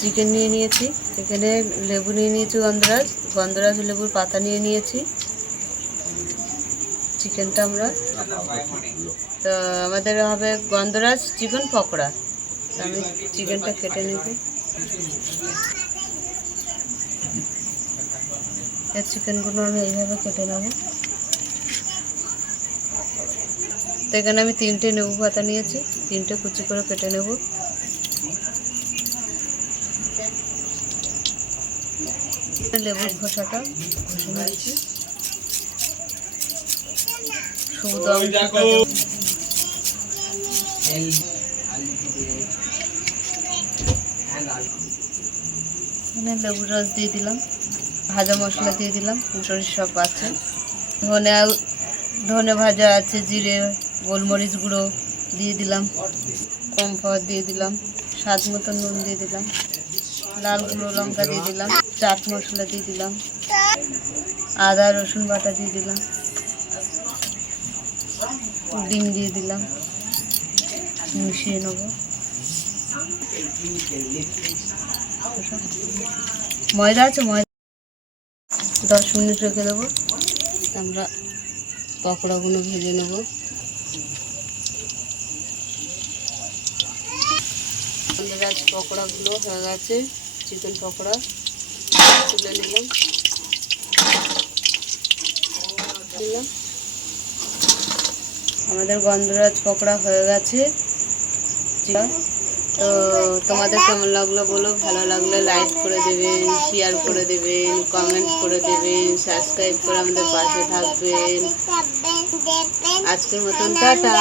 Chicken নিয়ে নিয়েছি, এখানে লেবু নিয়ে নিয়েছি, গন্ধরাজ লেবুর পাতা নিয়ে নিয়েছি। চিকেনটা আমরা তো আমাদের হবে গন্ধরাজ চিকেন পকোড়া। আমি চিকেনটা কেটে নেব। এই চিকেনগুলো আমি এইভাবে কেটে নেব। তো এখানে আমি 3টে লেবু পাতা নিয়েছি, 3টে কুচি করে কেটে নেব। লেবুর খোসাটা ঘষে নিয়েছি, সবুজ অংশটা দেব। লেবুর রস দিয়ে দিলাম, ভাজা মশলা দিয়ে দিলাম, সরিষা সব আছে, ধনে ভাজা আছে, জিরে গোলমরিচ গুঁড়ো দিয়ে দিলাম, কর্নফ্লাওয়ার দিয়ে দিলাম, স্বাদ মতো নুন দিয়ে দিলাম, লাল গুঁড়ো লঙ্কা দিয়ে দিলাম, চাট মশলা দিয়ে দিলাম, আদা রসুন বাটা দিয়ে দিলাম, ডিম দিয়ে দিলাম, মিশিয়ে নেব। ময়দা আছে, ময়দা 10 মিনিট রেখে দেবো। আমরা পকোড়াগুলো ভেজে নেব। গন্ধরাজ পকোড়াগুলো হয়ে গেছে, চিকেন পকোড়া তুলে নিলাম। আমাদের গন্ধরাজ পকোড়া হয়ে গেছে। তো তোমাদের কেমন লাগলো বলো, ভালো লাগলে লাইক করে দেবেন, শেয়ার করে দেবেন, কমেন্ট করে দেবেন, সাবস্ক্রাইব করে আমাদের পাশে থাকবেন। আজকের মতন টাটা।